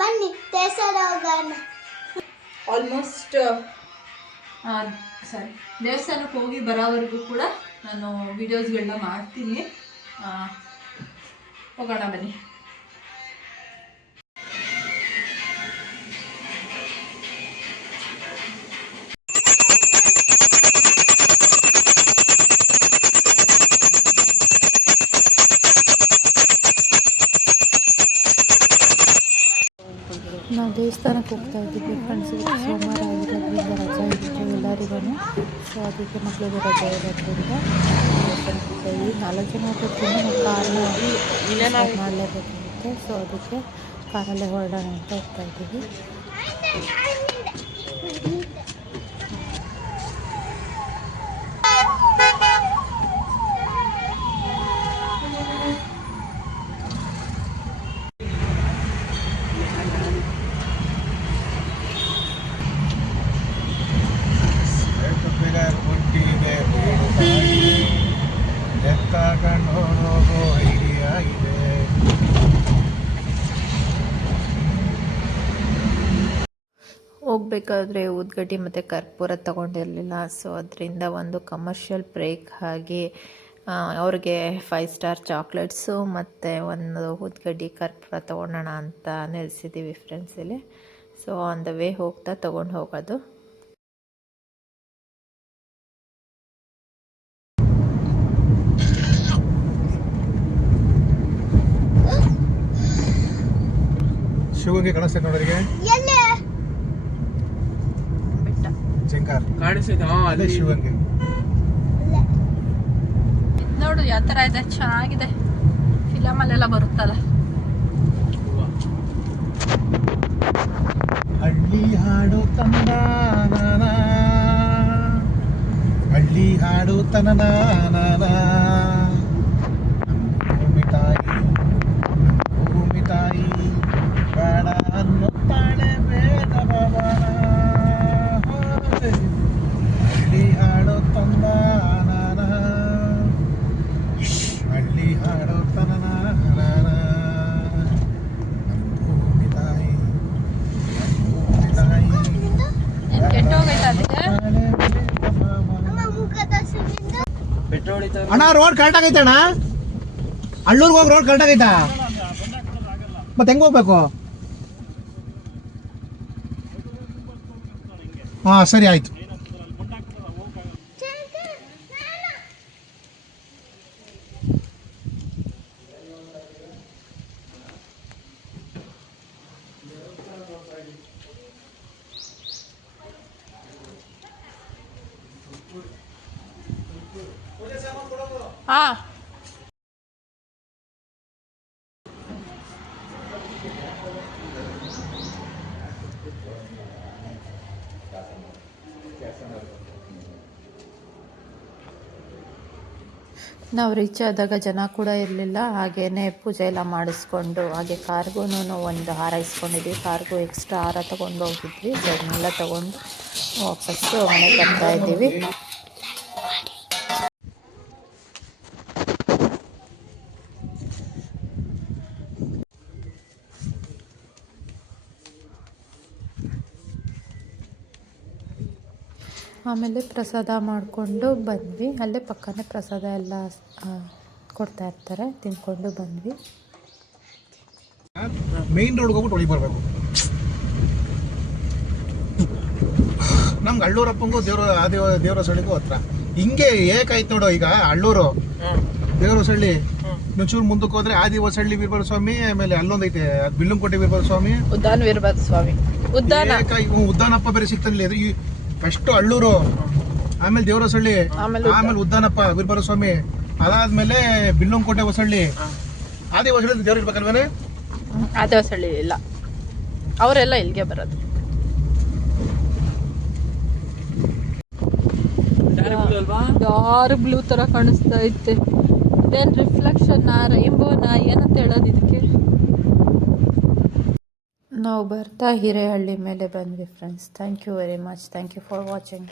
ಬನ್ನಿ ದೇವಸ್ಥಾನ ಹೋಗೋಣ. ಆಲ್ಮೋಸ್ಟ್ ದೇವಸ್ಥಾನಕ್ಕೆ ಹೋಗಿ ಬರೋವರೆಗೂ ಕೂಡ ನಾನು ವೀಡಿಯೋಸ್ಗಳನ್ನ ಮಾಡ್ತೀನಿ. ಹೋಗೋಣ ಬನ್ನಿ. ನಾವು ದೇವಸ್ಥಾನಕ್ಕೆ ಹೋಗ್ತಾ ಇದ್ದೀವಿ ಫ್ರೆಂಡ್ಸ್. ಸೋಮವಾರ ಆಗಿರೋದ್ರಿಂದ ರಜೆ ಇತ್ತು ಎಲ್ಲರಿಗೂ. ಸೊ ಅದಕ್ಕೆ ಮಕ್ಕಳಿಗೆ ರಜೆ ಇರೋದ್ರಿಂದ ದೇವಸ್ಥಾನಕ್ಕೆ ಹೋಗ್ತಾ ಇದ್ದೀವಿ. 4 ಜನ ಹೋಗೋದ್ರಿಂದ ನಾವು ಕಾರಲ್ಲಿ ಮಾಡಲೇಬೇಕಾಗುತ್ತೆ. ಸೊ ಅದಕ್ಕೆ ಕಾರಲ್ಲೇ ಹೊರಡೋಣ ಅಂತ ಹೋಗ್ತಾ ಇದ್ದೀವಿ. ಹೋಗಬೇಕಾದ್ರೆ ಊದ್ಗಡ್ಡಿ ಮತ್ತು ಕರ್ಪೂರ ತೊಗೊಂಡಿರಲಿಲ್ಲ. ಸೊ ಅದರಿಂದ ಒಂದು ಕಮರ್ಷಿಯಲ್ ಬ್ರೇಕ್ ಆಗಿ ಅವ್ರಿಗೆ 5 ಸ್ಟಾರ್ ಚಾಕ್ಲೇಟ್ಸು ಮತ್ತು ಒಂದು ಊದ್ಗಡ್ಡಿ ಕರ್ಪೂರ ತೊಗೊಳೋಣ ಅಂತ ನಿಲ್ಲಿಸಿದ್ದೀವಿ ಫ್ರೆಂಡ್ಸ್ ಇಲ್ಲಿ. ಸೊ ಆನ್ ದ ವೇ ಹೋಗ್ತಾ ತೊಗೊಂಡು ಹೋಗೋದು. ಶಿವಗೆ ಕಾಣಿಸ್ತೈತೆ ನೋಡೋರಿಗೆ ಅದೇ ಶಿವಂಗೆ ನೋಡು ಯಾವ ಥರ ಇದೆ, ಚೆನ್ನಾಗಿದೆ. ಫಿಲಮಲ್ಲೆಲ್ಲ ಬರುತ್ತಲ್ಲ. ಹಳ್ಳಿ ಹಾಡು ತಂದ ಹಳ್ಳಿ ಹಾಡು ತನನ ಭೂಮಿ ತಾಯಿ ಬೇಡ ಅನ್ನುತ್ತಾಳೆ ಬೇಡ ಭವನ. ಹಳ್ಳಿ ಹಾಡು ತಂದ ಹಳ್ಳಿ ಹಾಡು ತನನ ಭೂಮಿ ತಾಯಿ ಅಣ್ಣ ರೋಡ್ ಕರೆಕ್ಟ್ ಆಗೈತೆ ಅಣ್ಣ. ಅಳ್ಳೂರ್ಗೆ ಹೋಗಿ ರೋಡ್ ಕರೆಕ್ಟ್ ಆಗೈತಾ? ಮತ್ತೆ ಹೆಂಗ್ ಹೋಗ್ಬೇಕು? ಹಾ ಸರಿ ಆಯ್ತು. ಹಾಂ ನಾವು ರೀಚ್ ಆದಾಗ ಜನ ಕೂಡ ಇರಲಿಲ್ಲ. ಹಾಗೇ ಪೂಜೆ ಎಲ್ಲ ಮಾಡಿಸ್ಕೊಂಡು ಹಾಗೆ ಕಾರ್ಗೂ ಒಂದು ಹಾರ ಇಸ್ಕೊಂಡಿದ್ವಿ. ಕಾರ್ಗೂ ಎಕ್ಸ್ಟ್ರಾ ಹಾರ ತೊಗೊಂಡು ಹೋಗಿದ್ವಿ. ಸೊ ಅದನ್ನೆಲ್ಲ ತೊಗೊಂಡು ವಾಪಸ್ಸು ಮನೆಗೆ ಬರ್ತಾ ಇದ್ದೀವಿ. ಆಮೇಲೆ ಪ್ರಸಾದ ಮಾಡಿಕೊಂಡು ಬಂದ್ವಿ. ಅಲ್ಲೇ ಪಕ್ಕನೇ ಪ್ರಸಾದ ಎಲ್ಲ ಕೊಡ್ತಾ ಇರ್ತಾರೆ, ತಿನ್ಕೊಂಡು ಬಂದ್ವಿ. ಮೇನ್ ರೋಡ್ಗೆ ಹೋಗ್ಬಿಟ್ಟು ಒಳಗೆ ಬರಬೇಕು. ನಮ್ಗೆ ಅಳ್ಳೂರಪ್ಪಂಗೂ ದೇವರ ಸಳ್ಳಿಗೂ ಹತ್ರ. ಹಿಂಗೆ ಏಕಾಯ್ತು ನೋಡು. ಈಗ ಅಳ್ಳೂರು ದೇವರ ಸಳ್ಳಿ ಒಂಚೂರು ಮುಂದಕ್ಕೆ ಹೋದ್ರೆ ಆದಿ ಹೊಸಳ್ಳಿ ವೀರಭದ್ರ ಸ್ವಾಮಿ, ಆಮೇಲೆ ಅಲ್ಲೊಂದೈತೆ ಬಿಲ್ಲಂಕೋಟೆ ವೀರಭದ್ರ ಸ್ವಾಮಿ, ಉದ್ದಾನ ವೀರಭದ್ರ ಸ್ವಾಮಿ, ಉದ್ದಾನಪ್ಪ ಬೇರೆ ಸಿಗ್ತಾನಿಲ್ಲ. ಫಸ್ಟ್ ಅಳ್ಳೂರು, ಆಮೇಲೆ ದೇವರಸಳ್ಳಿ, ಆಮೇಲೆ ಉದ್ದಾನಪ್ಪ ವೀರಭದ್ರ ಸ್ವಾಮಿ, ಅದಾದ್ಮೇಲೆ ಬಿಲ್ಲಂಕೋಟೆ ಹೊಸಳ್ಳಿ. ಆದಿ ಹೊಸಳ್ಳಿ ದೇವ್ರ ಇರ್ಬೇಕಲ್ವೇನೆ? ಆದಿ ಹೊಸಳ್ಳಿ ಇಲ್ಲ, ಅವರೆಲ್ಲ ಇಲ್ಲಿಗೆ ಬರೋದು. ಡಾರ್ಕ್ ಬ್ಲೂ ತರ ಕಾಣಿಸ್ತಾ ಐತೆ. ಇದೇನು ರಿಫ್ಲೆಕ್ಷನ್ ರೈನ್ಬೋನಾ ಏನಂತ ಹೇಳೋದು ಇದಕ್ಕೆ? ನಾವು ಬರ್ತಾ ಹಿರೇಹಳ್ಳಿ ಮೇಲೆ ಬಂದ್ವಿ friends. Thank you very much. Thank you for watching.